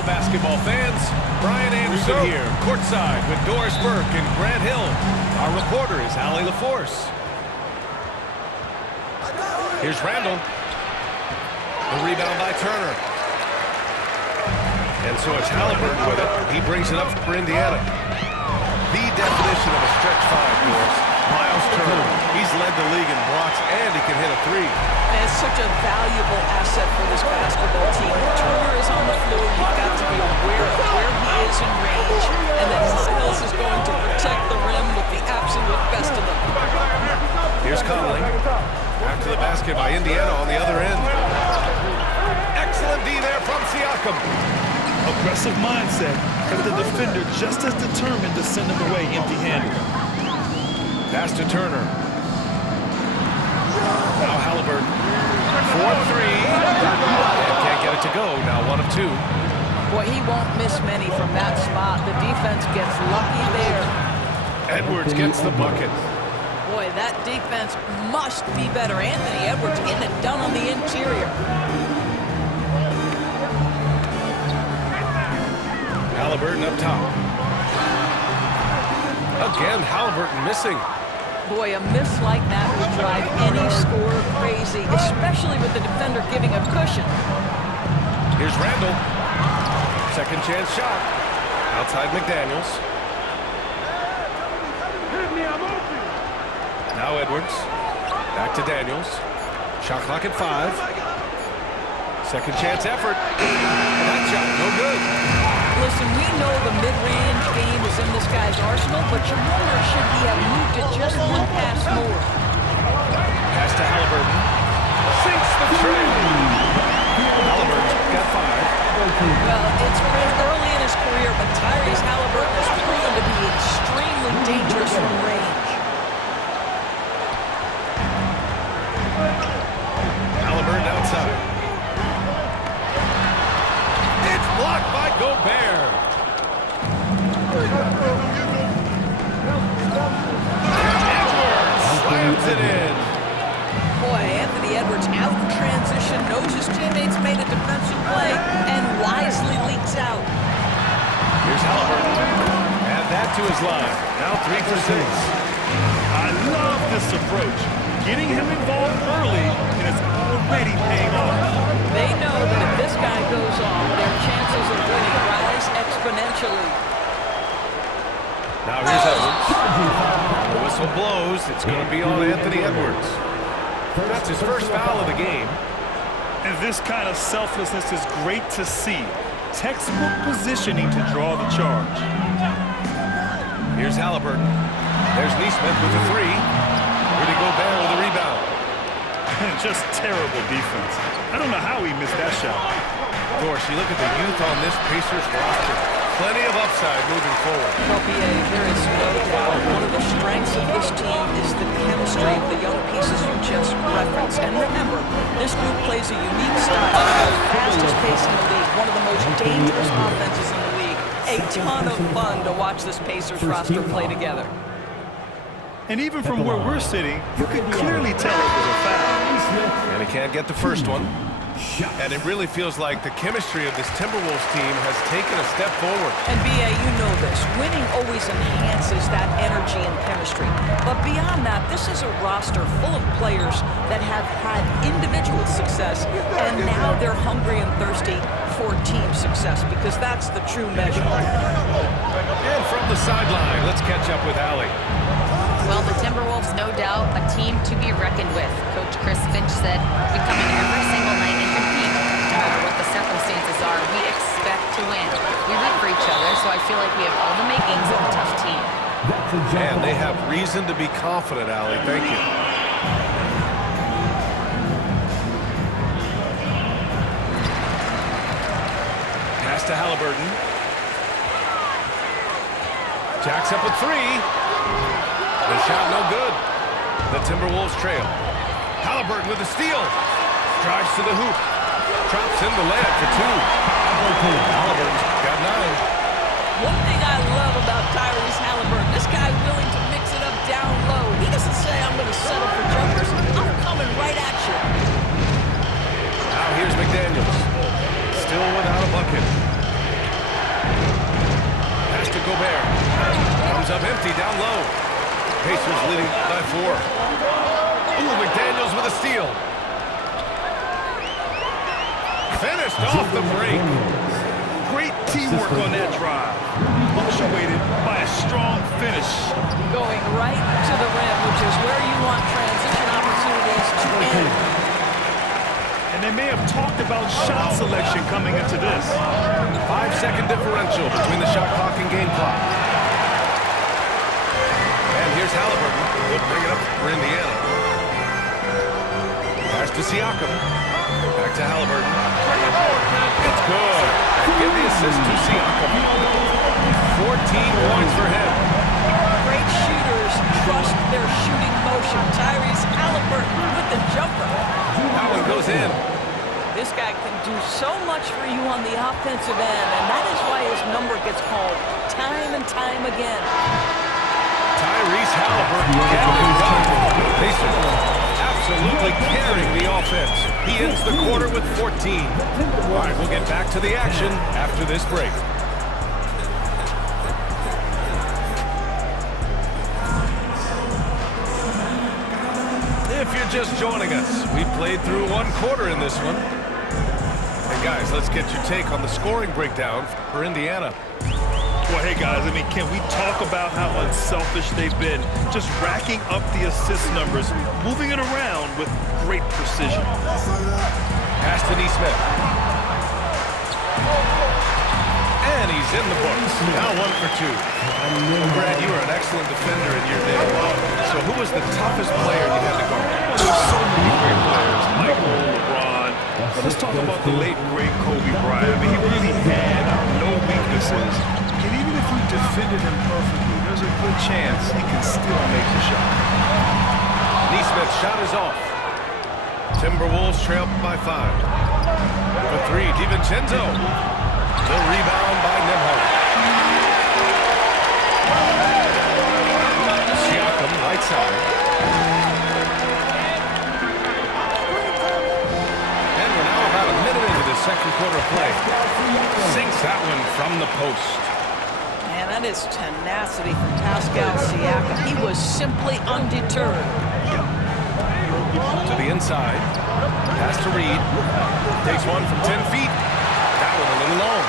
Hello, basketball fans. Brian Anderson here, courtside with Doris Burke and Grant Hill. Our reporter is Allie LaForce. Here's Randall. The rebound by Turner. And so it's Halliburton with it. He brings it up for Indiana. The definition of a stretch five, Doris. Miles Turner. He's led the league in blocks, and he can hit a three. And it's such a valuable asset for this basketball team. Turner is on the floor. You've got to be aware of where he is in range. And then Miles is going to protect the rim with the absolute best of them. Here's Conley. Back to the basket by Indiana on the other end. Excellent D there from Siakam. Aggressive mindset, but the defender just as determined to send him away empty-handed. Pass to Turner. Now Halliburton. 4-3. And can't get it to go. Now 1 of 2. Boy, he won't miss many from that spot. The defense gets lucky there. Edwards gets the bucket. Boy, that defense must be better. Anthony Edwards getting it done on the interior. Halliburton up top. Again, Halliburton missing. Boy, a miss like that would drive any scorer crazy, especially with the defender giving a cushion. Here's Randall. Second chance shot. Outside McDaniels. Now Edwards. Back to Daniels. Shot clock at 5. Second chance effort. That shot, no good. Listen, we know the mid-range game is in this guy's arsenal, but you wonder should he have moved it just one pass more. Pass to Halliburton. Sinks the trail. Halliburton got 5. Well, it's pretty early in his career, but Tyrese Halliburton has proven to be extremely dangerous from range. Halliburton outside. It's blocked by Gobert. Edwards slams it in. Boy, Anthony Edwards out in transition, knows his teammates made a defensive play, and wisely leaks out. Here's Halliburton. Add that to his line. Now 3 for 6. I love this approach. Getting him involved early, and it's already paying off. They know that if this guy goes off, their chances of winning rise exponentially. Now here's Edwards. The whistle blows. It's going to be on Anthony Edwards. That's his first foul of the game. And this kind of selflessness is great to see. Textbook positioning to draw the charge. Here's Halliburton. There's Neesmith with the 3. Rudy Gobert with the rebound. Just terrible defense. I don't know how he missed that shot. Doris, you look at the youth on this Pacers roster. Plenty of upside moving forward. LPA, there is no doubt one of the strengths of this team is the chemistry of the young pieces you just referenced. And remember, this group plays a unique style, the fastest pace in the league, one of the most dangerous offenses in the league. A ton of fun to watch this Pacers roster play together. And even from where we're sitting, you can clearly tell it was a foul. And he can't get the first one. And it really feels like the chemistry of this Timberwolves team has taken a step forward. And B.A., you know this. Winning always enhances that energy and chemistry. But beyond that, this is a roster full of players that have had individual success, and now they're hungry and thirsty for team success, because that's the true measure. And from the sideline, let's catch up with Allie. Well, the Timberwolves, no doubt, a team to be reckoned with. Coach Chris Finch said, we come in every single night and compete. No matter what the circumstances are, we expect to win. We root for each other, so I feel like we have all the makings of a tough team. And they have reason to be confident, Allie. Thank you. Pass to Halliburton. Jacks up with 3. The shot no good. The Timberwolves trail. Halliburton with a steal. Drives to the hoop. Drops in the layup for 2. Halliburton's got 9. One thing I love about Tyrese Halliburton, this guy willing to mix it up down low. He doesn't say, I'm going to settle for jumpers. I'm coming right at you. Now here's McDaniels. Still without a bucket. him empty down low. Pacers leading by 4. Ooh, McDaniels with a steal. Finished off the break. Great teamwork on that drive. Punctuated by a strong finish. Going right to the rim, which is where you want transition opportunities to end. And they may have talked about shot selection coming into this. 5-second differential between the shot clock and game clock. And here's Halliburton. He'll bring it up for Indiana. Pass to Siakam. Back to Halliburton. It's good. Give the assist to Siakam. 14 points for him. Great shooters trust their shooting motion. Tyrese Halliburton with the jumper. That one goes in. This guy can do so much for you on the offensive end, and that is why his number gets called time and time again. Tyrese Halliburton getting it done. Pacers absolutely carrying the offense. He ends the quarter with 14. All right, we'll get back to the action after this break. If you're just joining us, we played through 1 quarter in this one. And guys, let's get your take on the scoring breakdown for Indiana. Well, hey, guys, I mean, can we talk about how unselfish they've been? Just racking up the assist numbers, moving it around with great precision. Pass to Neesmith. And he's in the books. Now 1 for 2. Well, Brad, you were an excellent defender in your day. So who was the toughest player you had to guard? Well, there's so many great players, Michael, LeBron. But let's talk about the late, great Kobe Bryant. I mean, he really had no weaknesses. And even if we defended him perfectly, there's a good chance he can still make the shot. Neesmith's shot is off. Timberwolves trail by 5. For 3, DiVincenzo. The rebound by Nembhard. Siakam, right side. And we're now about a minute into the second quarter of play. Sinks that one from the post. Man, that is tenacity from Pascal Siakam. He was simply undeterred. To the inside. Pass to Reed. Takes one from 10 feet. That one a little long.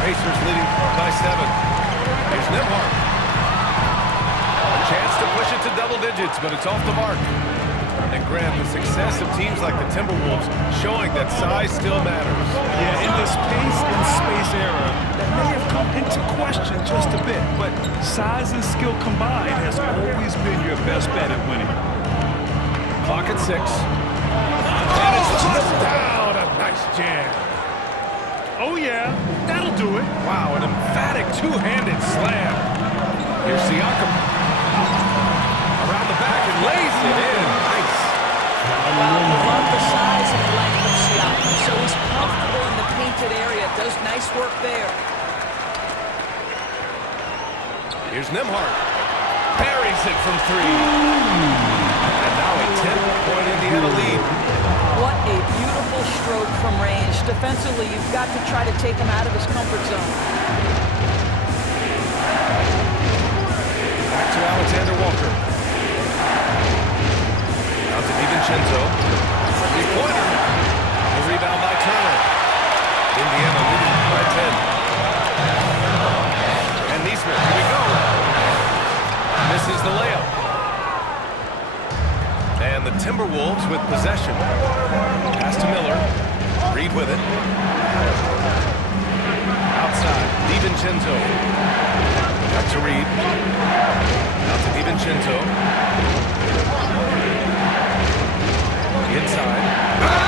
Pacers leading by 7. Here's Nembhard. A chance to push it to double digits, but it's off the mark. And Grant, the success of teams like the Timberwolves showing that size still matters. Yeah, in this pace and space era, that may have come into question just a bit, but size and skill combined has always been your best bet at winning. Clock at 6. And it's touchdown! A nice jam. Oh, yeah, that'll do it. Wow, an emphatic two-handed slam. Here's Siakam. Around the back and lays it in. Nice. Wow, I love the size and length of Siakam. So he's comfortable in the painted area. Does nice work there. Here's Nembhard. Buries it from 3. And now a 10-point Indiana lead. What a beautiful stroke from range. Defensively, you've got to try to take him out of his comfort zone. Back to Alexander Walker. Out to DiVincenzo. Three-pointer. The rebound by Turner. Indiana leading by 10. And Neesmith, here we go. Misses the layup. And the Timberwolves with possession. Pass to Miller. Reed with it. Outside, DiVincenzo. Back to Reed. Out to DiVincenzo. Inside.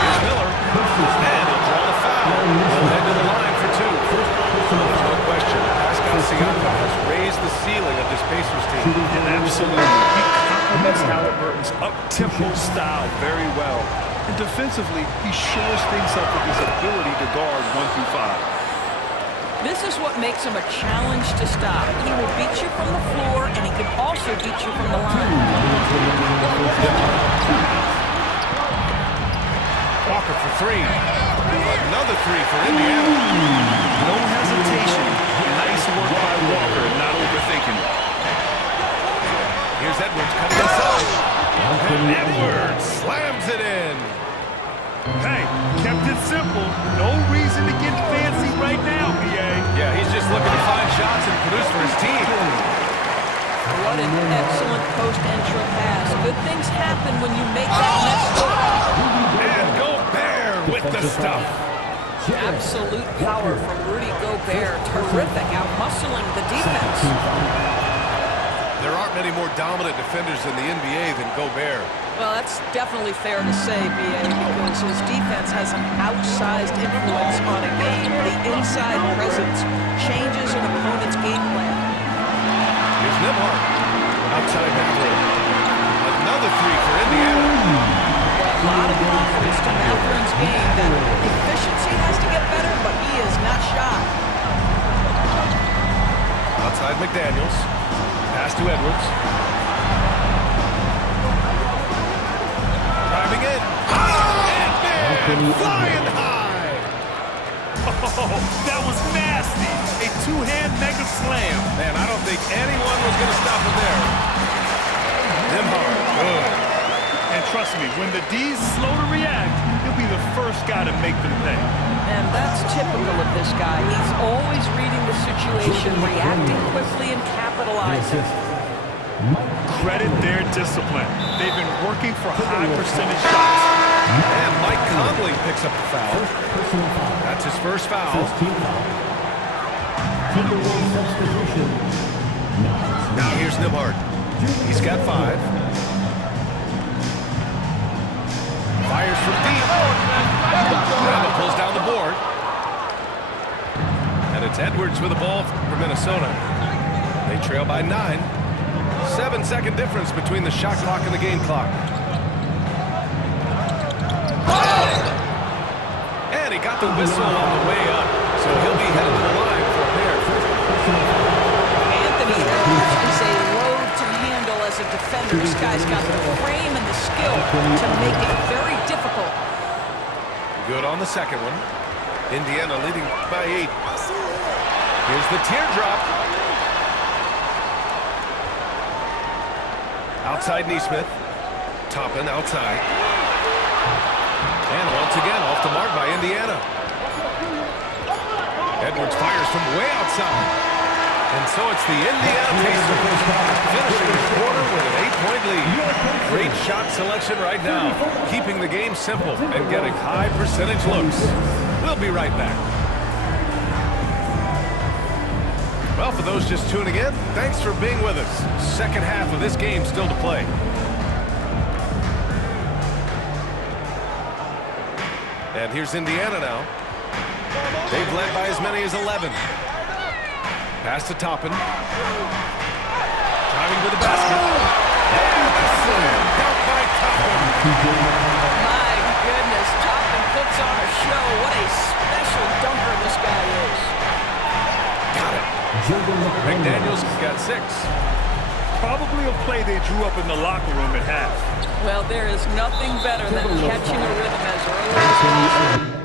Here's Miller. And he'll draw the foul. He'll head to the line for 2. There's no question. Pascal Siakam has raised the ceiling of this Pacers team. And absolutely. He complements Halliburton's up-tempo style very well. And defensively, he shores things up with his ability to guard 1 through 5. This is what makes him a challenge to stop. He will beat you from the floor, and he can also beat you from the line. Walker for 3. Another 3 for Indiana. No hesitation. Nice work by Walker, not overthinking it. Edwards slams it in. Hey, kept it simple. No reason to get fancy right now, BA. Yeah, he's just looking to find shots and produce for his team. What an excellent post-entry pass. Good things happen when you make that next look. And Gobert with the stuff. Absolute power from Rudy Gobert. Terrific, out-muscling the defense. There aren't many more dominant defenders in the NBA than Gobert. Well, that's definitely fair to say, B.A., because his defense has an outsized influence on a game. The inside presence changes an opponent's game plan. Here's Nembhard. Outside Matherin. Another three for Indiana. A lot of confidence to Matherin's game. That efficiency has to get better, but he is not shy. Outside McDaniels. Pass to Edwards. Driving in. And flying high. Oh, that was nasty. A two-hand mega slam. Man, I don't think anyone was going to stop him there. Nembhard, good. And trust me, when the D's slow to react, he'll be the first guy to make them pay. And that's typical of this guy. He's always reading the situation, reacting quickly and capitalizing. Credit their discipline. They've been working for high percentage shots. And Mike Conley picks up the foul. That's his first foul. Now here's Nembhard. He's got 5. Fires from deep. Randall pulls down the board. And it's Edwards with the ball for Minnesota. They trail by 9. 7-second difference between the shot clock and the game clock. And he got the whistle on the way up, so he'll be headed to the line for a pair. Anthony Edwards is a load to handle as a defender. This guy's got the frame and the skill to make it very difficult. Good on the second one. Indiana leading by 8. Here's the teardrop. Outside Neesmith. Toppin outside. And once again off the mark by Indiana. Edwards fires from way outside. And so it's the Indiana Pacers finishing the quarter with an 8-point lead. Great shot selection right now, keeping the game simple and getting high percentage looks. We'll be right back. Well, for those just tuning in, thanks for being with us. Second half of this game still to play. And here's Indiana now. They've led by as many as 11. Pass to Toppin. Driving to the basket. Slam out by Toppin. My goodness, Toppin puts on a show. What a special dunker this guy is. Got it. McDaniels got 6. Probably a play they drew up in the locker room at half. Well, there is nothing better than catching a rhythm as early as possible.